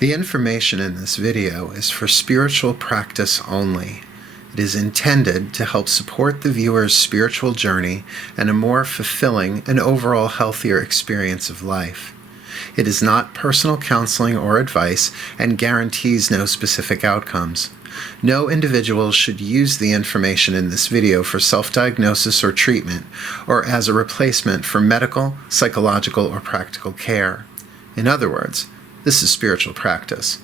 The information in this video is for spiritual practice only. It is intended to help support the viewer's spiritual journey and a more fulfilling and overall healthier experience of life. It is not personal counseling or advice and guarantees no specific outcomes. No individual should use the information in this video for self-diagnosis or treatment, or as a replacement for medical, psychological, or practical care. In other words, this is spiritual practice.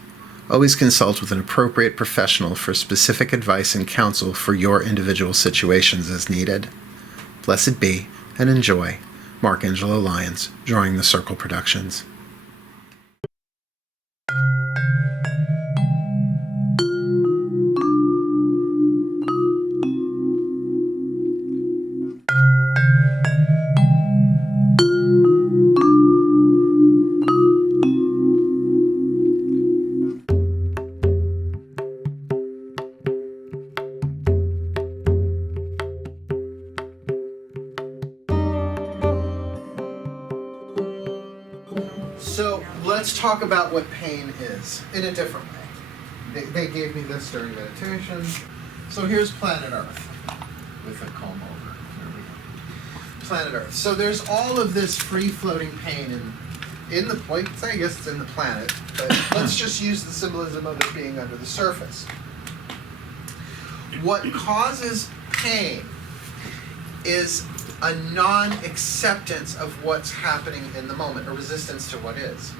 Always consult with an appropriate professional for specific advice and counsel for your individual situations as needed. Blessed be, and enjoy. Mark Angelo Lyons, Drawing the Circle Productions. So let's talk about what pain is in a different way. They gave me this during meditation. So here's planet Earth with a comb over. There we go. Planet Earth. So there's all of this free-floating pain in the, well, I guess it's in the planet, but let's just use the symbolism of it being under the surface. What causes pain is a non-acceptance of what's happening in the moment, a resistance to what is.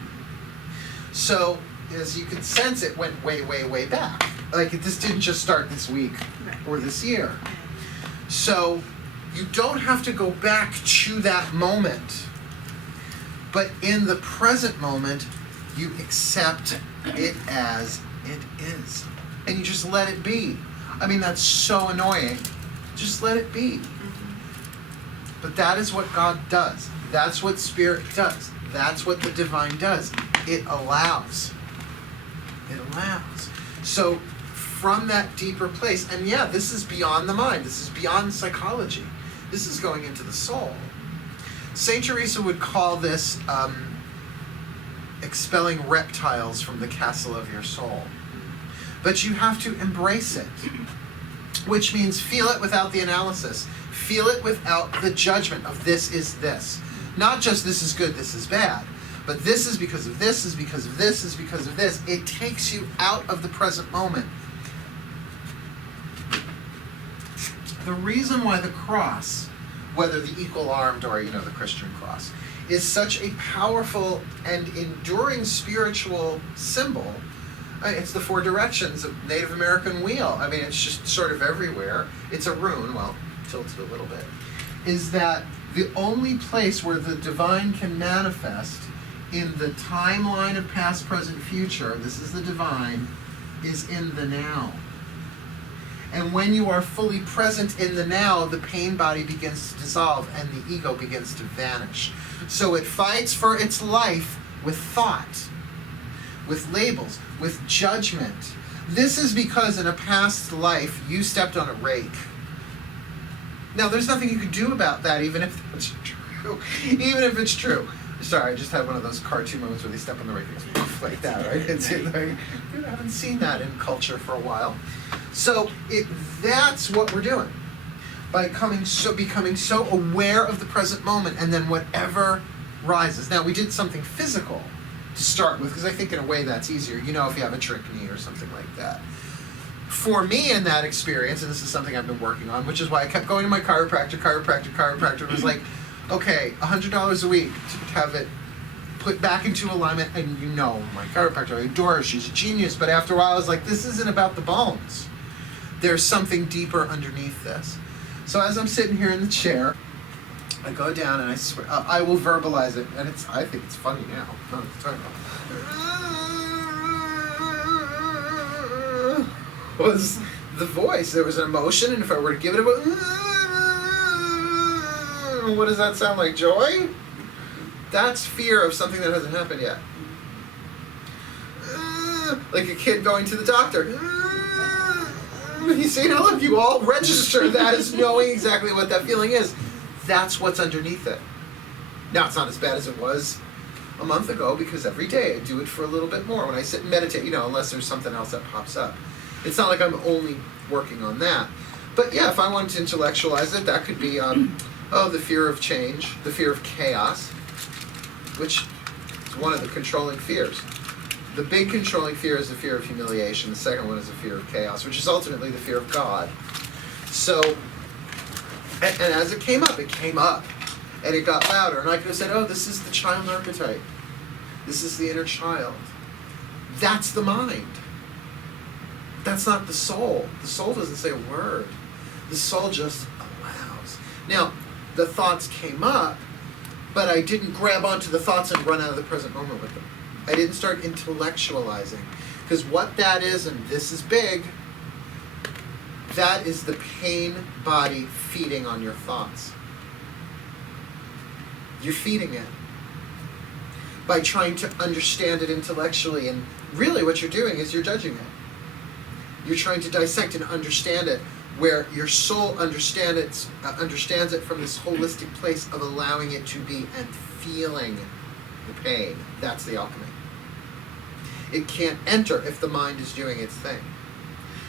So, as you can sense, it went way, way, way back. Like, this didn't just start this week or this year. So, you don't have to go back to that moment. But in the present moment, you accept it as it is. And you just let it be. I mean, that's so annoying. Just let it be. But that is what God does. That's what Spirit does. That's what the divine does. It allows. It allows. So from that deeper place, and yeah, this is beyond the mind. This is beyond psychology. This is going into the soul. Saint Teresa would call this expelling reptiles from the castle of your soul. But you have to embrace it, which means feel it without the analysis. Feel it without the judgment of this is this. Not just this is good, this is bad, but this is because of this, is because of this, is because of this. It takes you out of the present moment. The reason why the cross, whether the equal-armed or, the Christian cross, is such a powerful and enduring spiritual symbol. It's the four directions of Native American wheel. I mean, it's just sort of everywhere. It's a rune, well, tilted a little bit, is that the only place where the divine can manifest in the timeline of past, present, future, this is the divine, is in the now. And when you are fully present in the now, the pain body begins to dissolve and the ego begins to vanish. So it fights for its life with thought, with labels, with judgment. This is because in a past life you stepped on a rake. Now, there's nothing you can do about that, even if it's true. Even if it's true. Sorry, I just had one of those cartoon moments where they step on the rake and it goes like that, right? I haven't seen that in culture for a while. So that's what we're doing. By becoming so aware of the present moment and then whatever rises. Now, we did something physical to start with, because I think in a way that's easier. If you have a trick knee or something like that. For me in that experience, and this is something I've been working on, which is why I kept going to my chiropractor. It was like, okay, $100 a week to have it put back into alignment. And my chiropractor, I adore her, she's a genius. But after a while, I was like, this isn't about the bones. There's something deeper underneath this. So as I'm sitting here in the chair, I go down and I swear, I will verbalize it. And I think it's funny now. Was the voice. There was an emotion, and if I were to give it a what does that sound like? Joy? That's fear of something that hasn't happened yet. Like a kid going to the doctor. You see, now look, you all register that as knowing exactly what that feeling is. That's what's underneath it. Now, it's not as bad as it was a month ago because every day I do it for a little bit more. When I sit and meditate, unless there's something else that pops up. It's not like I'm only working on that. But yeah, if I wanted to intellectualize it, that could be, the fear of change, the fear of chaos, which is one of the controlling fears. The big controlling fear is the fear of humiliation. The second one is the fear of chaos, which is ultimately the fear of God. So, and as it came up, and it got louder. And I could have said, this is the child archetype. This is the inner child. That's the mind. That's not the soul. The soul doesn't say a word. The soul just allows. Now, the thoughts came up, but I didn't grab onto the thoughts and run out of the present moment with them. I didn't start intellectualizing. Because what that is, and this is big, that is the pain body feeding on your thoughts. You're feeding it by trying to understand it intellectually, and really what you're doing is you're judging it. You're trying to dissect and understand it, where your soul understands it from this holistic place of allowing it to be and feeling the pain. That's the alchemy. It can't enter if the mind is doing its thing.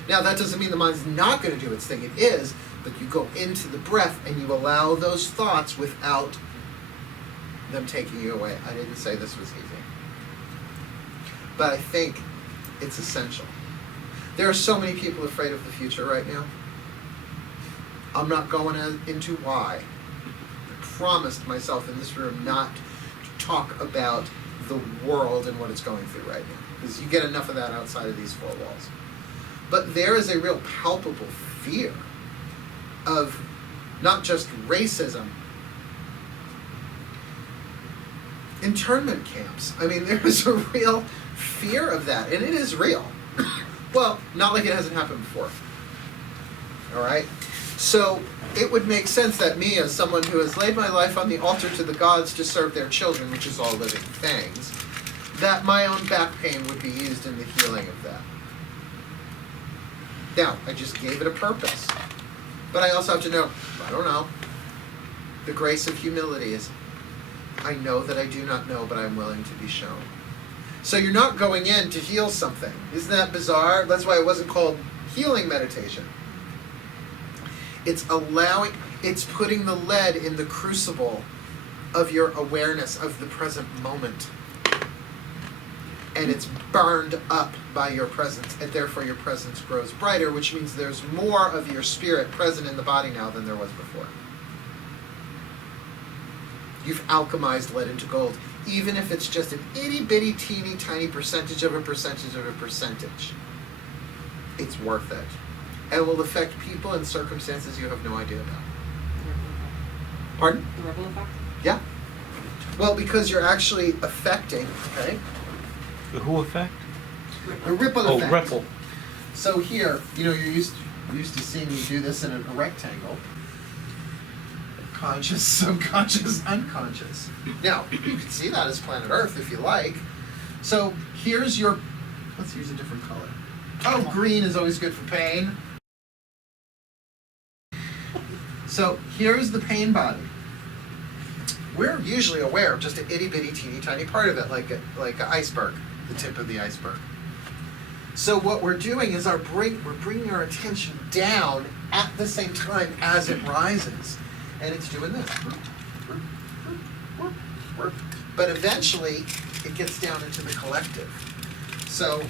Now, that doesn't mean the mind's not going to do its thing. It is, but you go into the breath and you allow those thoughts without them taking you away. I didn't say this was easy. But I think it's essential. There are so many people afraid of the future right now. I'm not going into why. I promised myself in this room not to talk about the world and what it's going through right now, because you get enough of that outside of these four walls. But there is a real palpable fear of not just racism, internment camps. I mean, there is a real fear of that, and it is real. Well, not like it hasn't happened before. All right? So it would make sense that me, as someone who has laid my life on the altar to the gods to serve their children, which is all living things, that my own back pain would be used in the healing of that. Now, I just gave it a purpose. But I also have to know, I don't know. The grace of humility is, I know that I do not know, but I'm willing to be shown. So you're not going in to heal something. Isn't that bizarre? That's why it wasn't called healing meditation. It's putting the lead in the crucible of your awareness of the present moment. And it's burned up by your presence, and therefore your presence grows brighter, which means there's more of your spirit present in the body now than there was before. You've alchemized lead into gold, even if it's just an itty-bitty, teeny, tiny percentage of a percentage of a percentage. It's worth it. And will affect people and circumstances you have no idea about. Pardon? The ripple effect? Yeah. Well, because you're actually affecting, okay? The who effect? The ripple effect. Oh, ripple. So here, you're used to seeing me do this in a rectangle. Conscious, subconscious, unconscious. Now, you can see that as planet Earth if you like. So here's your, let's use a different color. Oh, green is always good for pain. So here's the pain body. We're usually aware of just an itty-bitty, teeny, tiny part of it, like an iceberg, the tip of the iceberg. So what we're doing is we're bringing our attention down at the same time as it rises. And it's doing this. But eventually, it gets down into the collective. So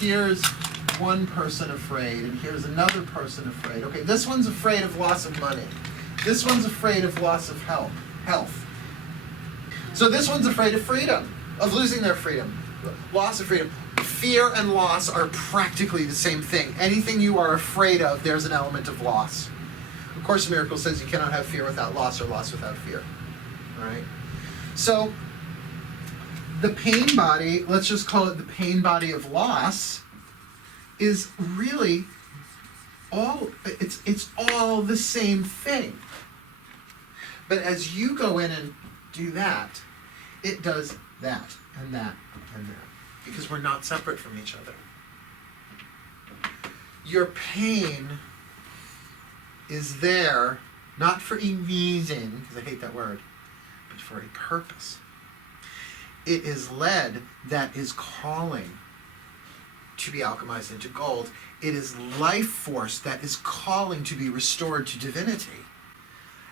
here's one person afraid, and here's another person afraid. Okay, this one's afraid of loss of money. This one's afraid of loss of health. So this one's afraid of freedom, of losing their freedom, loss of freedom. Fear and loss are practically the same thing. Anything you are afraid of, there's an element of loss. Of Course in Miracles says you cannot have fear without loss or loss without fear. All right? So the pain body, let's just call it the pain body of loss, is really it's all the same thing. But as you go in and do that, it does that and that and that. Because we're not separate from each other. Your pain is there, not for a reason, because I hate that word, but for a purpose. It is lead that is calling to be alchemized into gold. It is life force that is calling to be restored to divinity.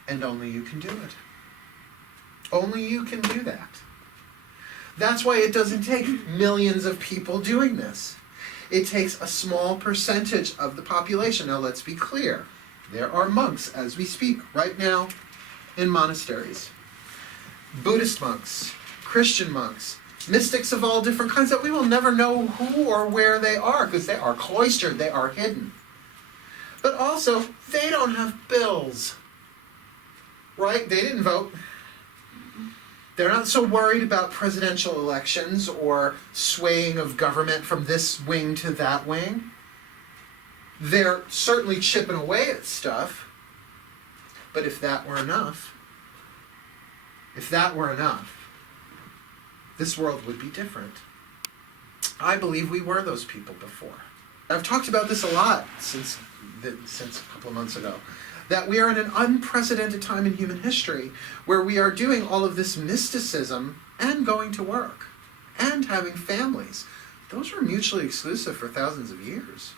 And only you can do it. Only you can do that. That's why it doesn't take millions of people doing this. It takes a small percentage of the population. Now let's be clear. There are monks, as we speak right now, in monasteries. Buddhist monks, Christian monks, mystics of all different kinds that we will never know who or where they are because they are cloistered, they are hidden. But also, they don't have bills, right? They didn't vote. They're not so worried about presidential elections or swaying of government from this wing to that wing. They're certainly chipping away at stuff, but if that were enough, this world would be different. I believe we were those people before. I've talked about this a lot since a couple of months ago, that we are in an unprecedented time in human history where we are doing all of this mysticism and going to work and having families. Those were mutually exclusive for thousands of years.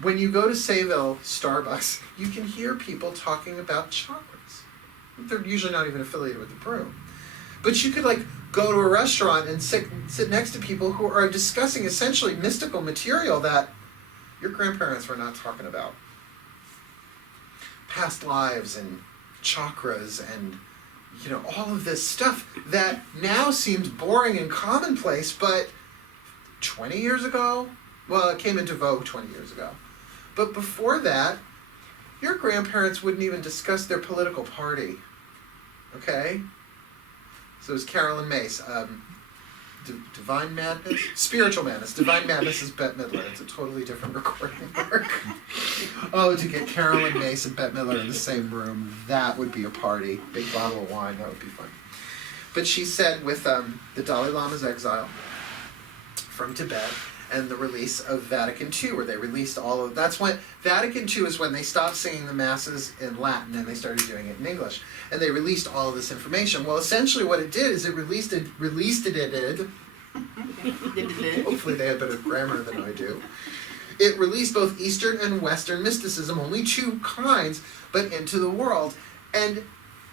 When you go to Sayville Starbucks, you can hear people talking about chakras. They're usually not even affiliated with the brew. But you could go to a restaurant and sit next to people who are discussing essentially mystical material that your grandparents were not talking about. Past lives and chakras and all of this stuff that now seems boring and commonplace, but 20 years ago, well, it came into vogue 20 years ago. But before that, your grandparents wouldn't even discuss their political party. Okay? So it was Carolyn Mace. Divine Madness? Spiritual Madness. Divine Madness is Bette Midler. It's a totally different recording work. Oh, to get Carolyn Mace and Bette Midler in the same room, that would be a party. Big bottle of wine, that would be fun. But she said with the Dalai Lama's exile from Tibet and the release of Vatican II, where they released all of... That's when... Vatican II is when they stopped singing the Masses in Latin and they started doing it in English. And they released all of this information. Well, essentially what it did is it released it. Hopefully they had better grammar than I do. It released both Eastern and Western mysticism, only two kinds, but into the world. And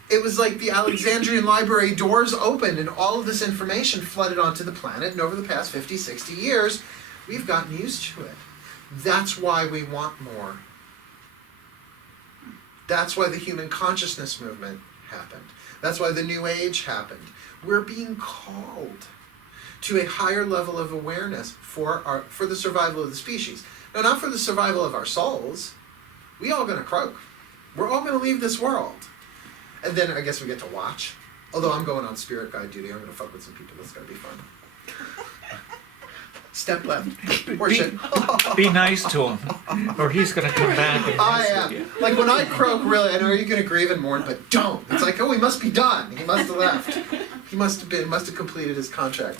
it was like the Alexandrian Library doors opened and all of this information flooded onto the planet. And over the past 50, 60 years, we've gotten used to it. That's why we want more. That's why the human consciousness movement happened. That's why the New Age happened. We're being called to a higher level of awareness for the survival of the species. Now, not for the survival of our souls. We all gonna croak. We're all gonna leave this world. And then I guess we get to watch. Although I'm going on spirit guide duty, I'm gonna fuck with some people. That's gonna be fun. Step left. Be nice to him, or he's going to come back and mess with you. Like when I croak, really, I know you're going to grieve and mourn, but don't. It's like, oh, he must be done. He must have left. He must have completed his contract.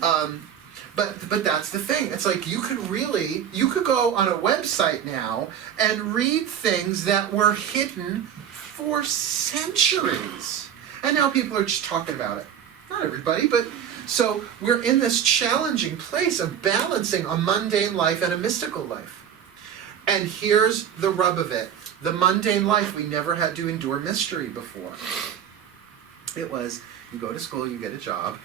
But that's the thing. It's like you could go on a website now and read things that were hidden for centuries. And now people are just talking about it. Not everybody, but... So we're in this challenging place of balancing a mundane life and a mystical life. And here's the rub of it. The mundane life, we never had to endure mystery before. It was, you go to school, you get a job,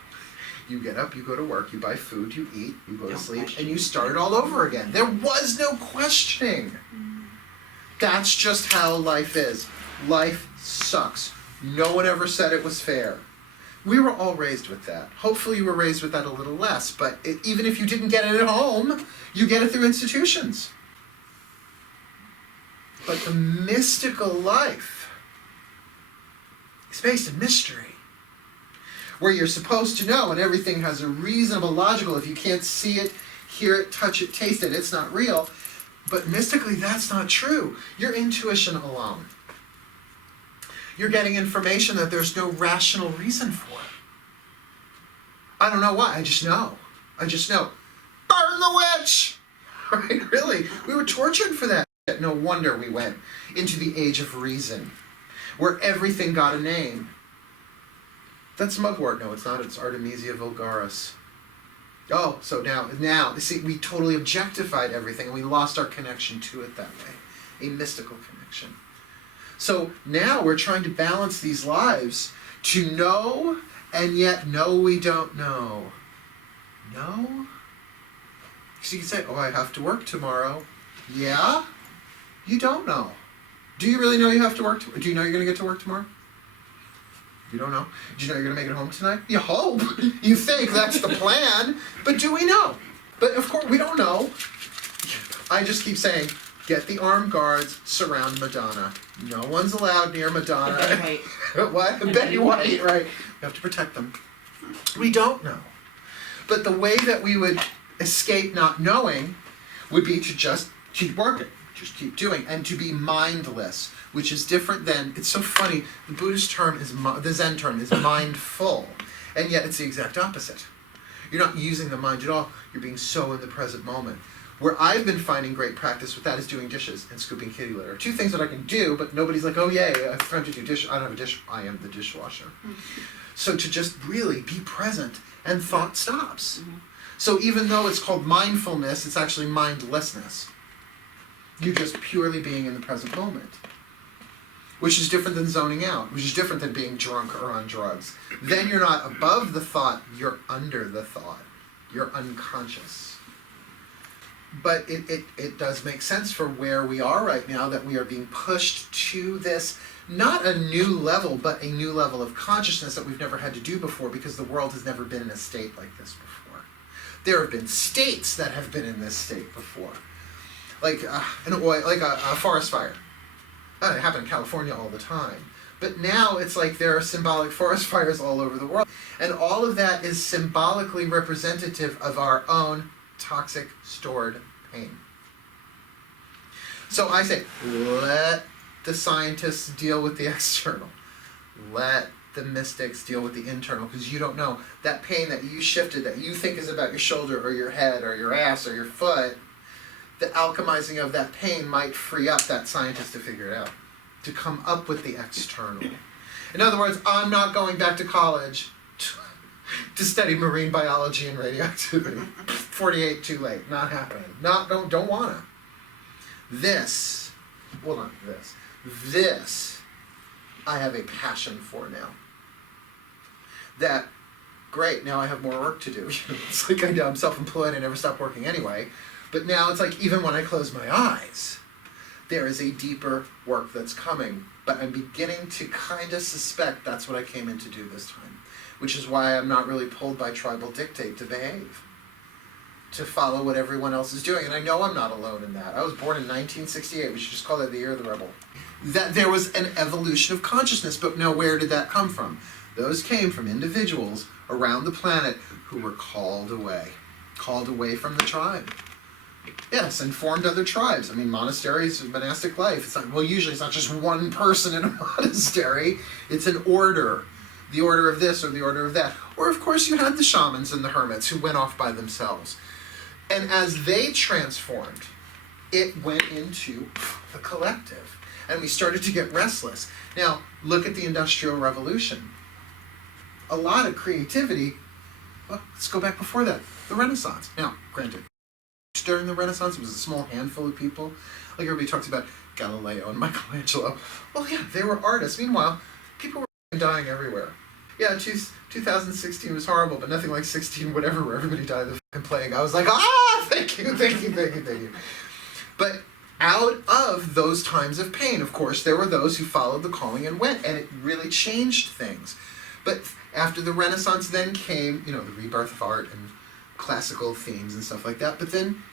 you get up, you go to work, you buy food, you eat, you go to sleep, and you start it all over again. There was no questioning. That's just how life is. Life sucks. No one ever said it was fair. We were all raised with that. Hopefully you were raised with that a little less, but even if you didn't get it at home, you get it through institutions. But the mystical life is based in mystery, where you're supposed to know and everything has a reasonable, logical, if you can't see it, hear it, touch it, taste it, it's not real. But mystically, that's not true. Your intuition alone. You're getting information that there's no rational reason for. I don't know why, I just know. Burn the witch! Right, really? We were tortured for that. No wonder we went into the age of reason, where everything got a name. That's mugwort. No, it's not. It's Artemisia vulgaris. Oh, so now, see, we totally objectified everything and we lost our connection to it that way. A mystical connection. So now we're trying to balance these lives to know and yet know we don't know. No? So you can say, oh, I have to work tomorrow. Yeah? You don't know. Do you really know you have to work? Do you know you're going to get to work tomorrow? You don't know. Do you know you're going to make it home tonight? You hope. You think that's the plan. But do we know? But of course, we don't know. I just keep saying, get the armed guards, surround Madonna. No one's allowed near Madonna. Betty White. What? Betty White, right. We have to protect them. We don't know. But the way that we would escape not knowing would be to just keep working. Just keep doing, and to be mindless, which is different than, it's so funny, the Buddhist term is, the Zen term is mindful, and yet it's the exact opposite. You're not using the mind at all, you're being so in the present moment. Where I've been finding great practice with that is doing dishes and scooping kitty litter. Two things that I can do, but nobody's like, oh yay, I have time to do dishes. I don't have a dish, I am the dishwasher. So to just really be present, and thought stops. So even though it's called mindfulness, it's actually mindlessness. You're just purely being in the present moment. Which is different than zoning out, which is different than being drunk or on drugs. Then you're not above the thought, you're under the thought. You're unconscious. But it does make sense for where we are right now, that we are being pushed to this, not a new level, but a new level of consciousness that we've never had to do before, because the world has never been in a state like this before. There have been states that have been in this state before. Like a forest fire. It happened in California all the time. But now it's like there are symbolic forest fires all over the world. And all of that is symbolically representative of our own toxic stored pain. So I say, let the scientists deal with the external. Let the mystics deal with the internal, because you don't know. That pain that you shifted, that you think is about your shoulder or your head or your ass or your foot, the alchemizing of that pain might free up that scientist to figure it out, to come up with the external. In other words, I'm not going back to college to study marine biology and radioactivity. 48, too late, not happening. Don't wanna. This, I have a passion for now. That, great, now I have more work to do. It's like I'm self-employed, I never stop working anyway. But now it's like, even when I close my eyes, there is a deeper work that's coming. But I'm beginning to kind of suspect that's what I came in to do this time. Which is why I'm not really pulled by tribal dictate to behave. To follow what everyone else is doing. And I know I'm not alone in that. I was born in 1968. We should just call that the year of the rebel. That there was an evolution of consciousness. But now where did that come from? Those came from individuals around the planet who were called away. Called away from the tribe. Yes, and formed other tribes. I mean, monasteries, monastic life. It's not, well, usually it's not just one person in a monastery. It's an order. The order of this or the order of that. Or, of course, you had the shamans and the hermits who went off by themselves. And as they transformed, it went into the collective. And we started to get restless. Now, look at the Industrial Revolution. A lot of creativity. Well, let's go back before that. The Renaissance. Now, granted, during the Renaissance, it was a small handful of people. Like everybody talks about Galileo and Michelangelo. Well, yeah, they were artists. Meanwhile, people were dying everywhere. Yeah, 2016 was horrible, but nothing like 16 whatever, where everybody died of the fucking plague. I was like, thank you. But out of those times of pain, of course, there were those who followed the calling and went, and it really changed things. But after the Renaissance then came, the rebirth of art and classical themes and stuff like that. But then,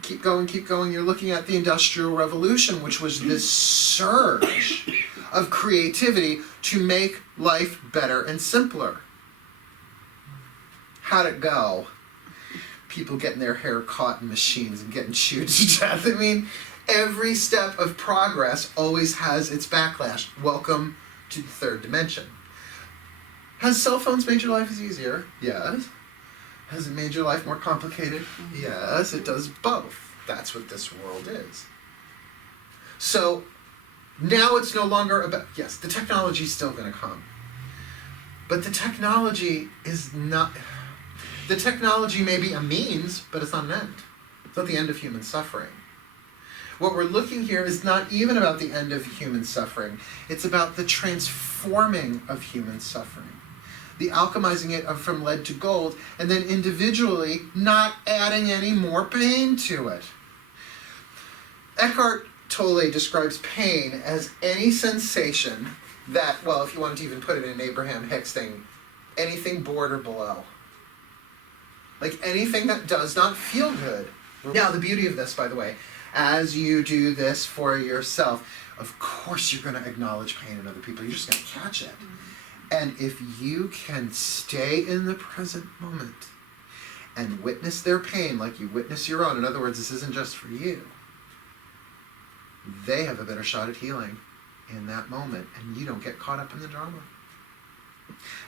keep going, you're looking at the Industrial Revolution, which was this surge of creativity to make life better and simpler. How'd it go? People getting their hair caught in machines and getting chewed to death. I mean, every step of progress always has its backlash. Welcome to the third dimension. Has cell phones made your life easier? Yes. Has it made your life more complicated? Yes, it does both. That's what this world is. So, Now it's no longer about, yes, the technology is still going to come. But the technology is not, the technology may be a means, but it's not an end. It's not the end of human suffering. What we're looking here is not even about the end of human suffering. It's about the transforming of human suffering. The alchemizing it from lead to gold, and then individually not adding any more pain to it. Eckhart Tolle describes pain as any sensation that, well, if you wanted to even put it in an Abraham Hicks thing, anything bored or below. Like anything that does not feel good. Now, the beauty of this, by the way, as you do this for yourself, of course you're going to acknowledge pain in other people. You're just going to catch it. And if you can stay in the present moment and witness their pain like you witness your own, in other words, this isn't just for you, they have a better shot at healing in that moment, and you don't get caught up in the drama.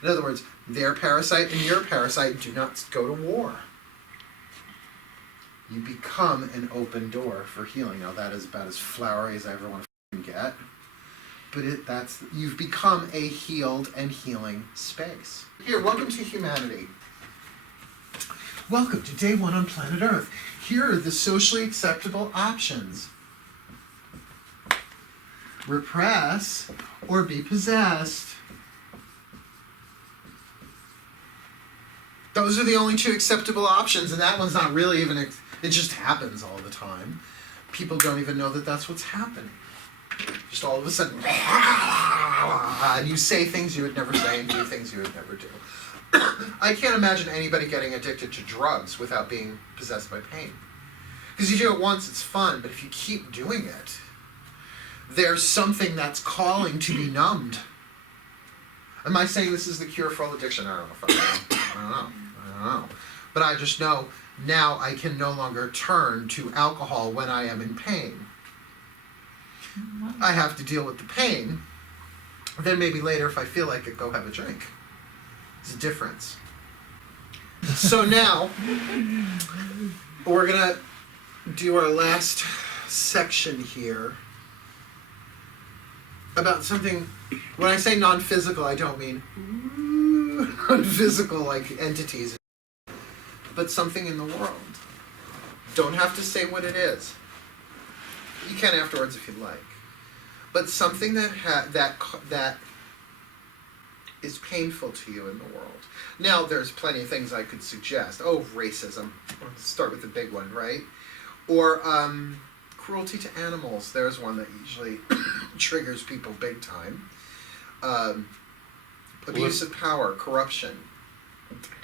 In other words, their parasite and your parasite do not go to war. You become an open door for healing. Now that is about as flowery as I ever want to get. But you've become a healed and healing space. Here, welcome to humanity. Welcome to day 1 on planet Earth. Here are the socially acceptable options. Repress or be possessed. Those are the only 2 acceptable options, and that one's not really even, it just happens all the time. People don't even know that that's what's happening. Just all of a sudden, and you say things you would never say and do things you would never do. I can't imagine anybody getting addicted to drugs without being possessed by pain. Because you do it once, it's fun, but if you keep doing it, there's something that's calling to be numbed. Am I saying this is the cure for all addiction? I don't know if I don't know. But I just know now I can no longer turn to alcohol when I am in pain. I have to deal with the pain. Then maybe later, if I feel like it, go have a drink. There's a difference. So now, we're going to do our last section here about something. When I say non-physical, I don't mean non-physical like entities, but something in the world. Don't have to say what it is. You can afterwards if you like. But something that is painful to you in the world. Now, there's plenty of things I could suggest. Oh, racism. Let's start with the big one, right? Or cruelty to animals. There's one that usually triggers people big time. Abuse of power, corruption.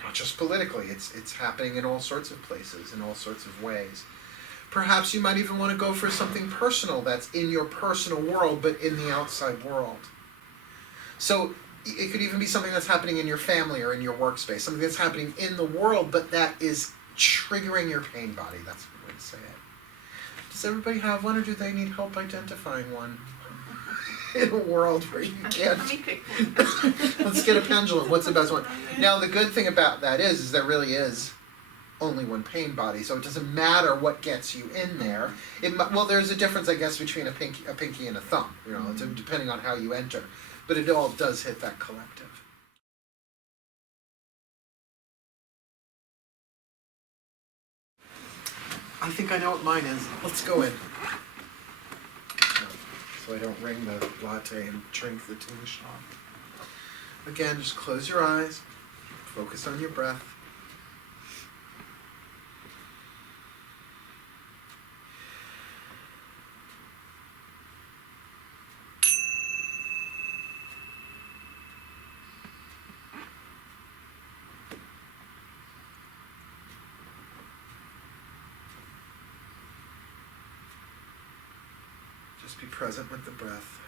Not just politically. It's happening in all sorts of places, in all sorts of ways. Perhaps you might even want to go for something personal that's in your personal world, but in the outside world. So it could even be something that's happening in your family or in your workspace, something that's happening in the world, but that is triggering your pain body. That's a good way to say it. Does everybody have one, or do they need help identifying one? In a world where you can't. Let me pick one. Let's get a pendulum. What's the best one? Now, the good thing about that is there really is only one pain body, so it doesn't matter what gets you in there. Well, there's a difference, I guess, between a pinky and a thumb, depending on how you enter. But it all does hit that collective. I think I know what mine is. Let's go in. So I don't ring the latte and drink the tea shop. Again, just close your eyes. Focus on your breath. Just be present with the breath.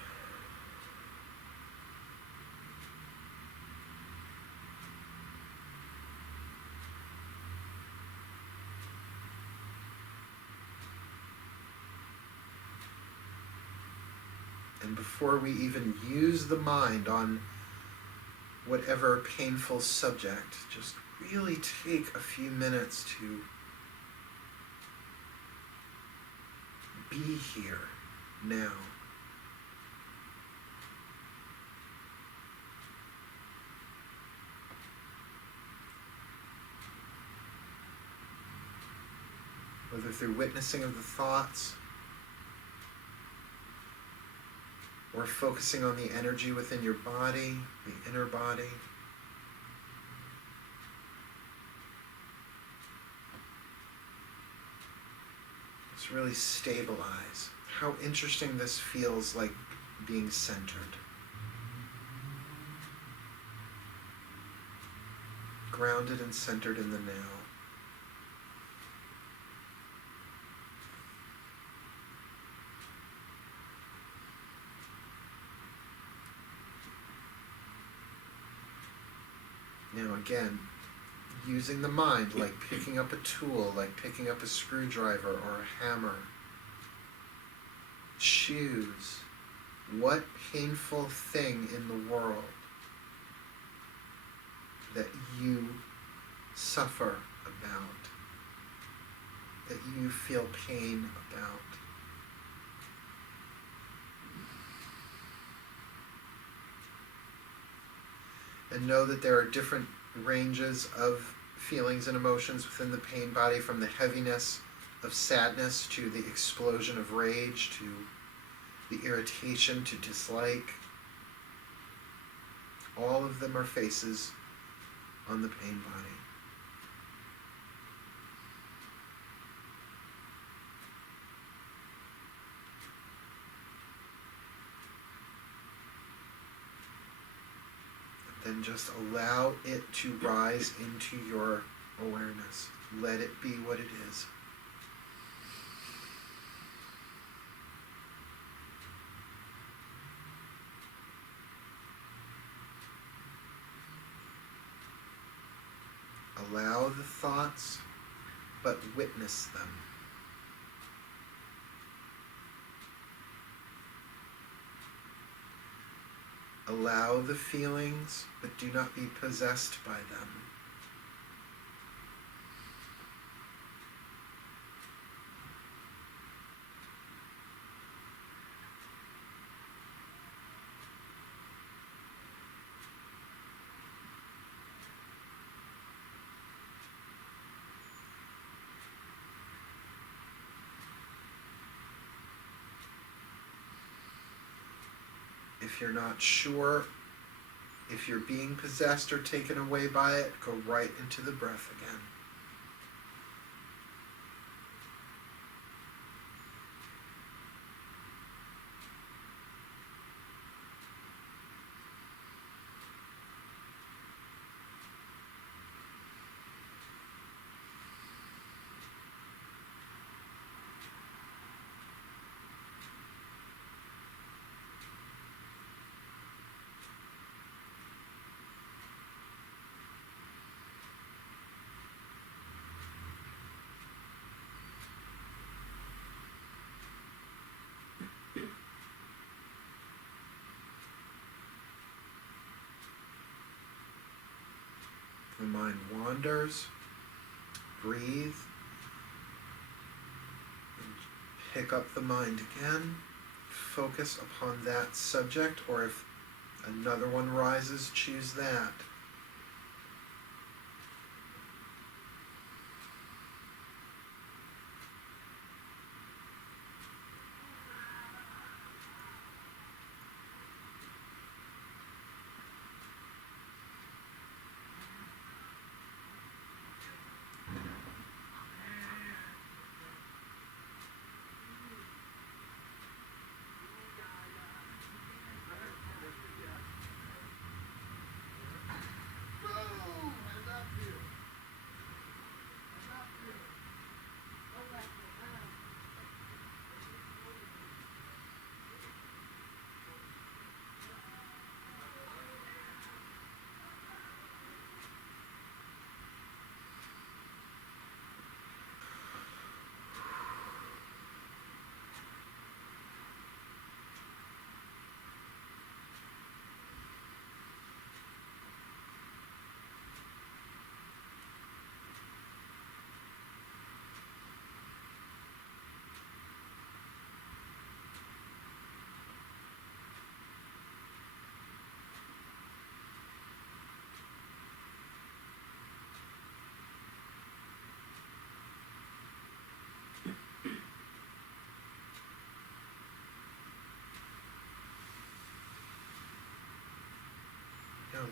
And before we even use the mind on whatever painful subject, just really take a few minutes to be here now. whether through witnessing of the thoughts or focusing on the energy within your body, the inner body. Just really stabilize. How interesting this feels, like being centered. Grounded and centered in the now. Now again, using the mind, like picking up a tool, like picking up a screwdriver or a hammer. Choose what painful thing in the world that you suffer about, that you feel pain about. And know that there are different ranges of feelings and emotions within the pain body, from the heaviness of sadness to the explosion of rage to the irritation to dislike. All of them are faces on the pain body. Then just allow it to rise into your awareness. Let it be what it is. Allow the thoughts, but witness them. Allow the feelings, but do not be possessed by them. If you're not sure if you're being possessed or taken away by it, go right into the breath again. The mind wanders, breathe, and pick up the mind again, focus upon that subject, or if another one rises, choose that.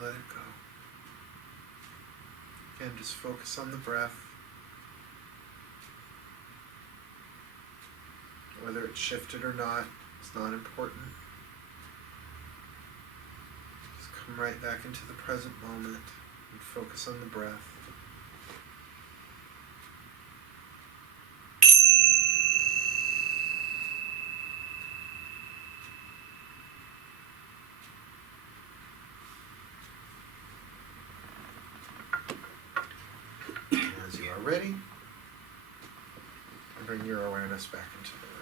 let it go. Again, just focus on the breath. Whether it's shifted or not, it's not important. Just come right back into the present moment and focus on the breath. As you are ready, bring your awareness back into the room.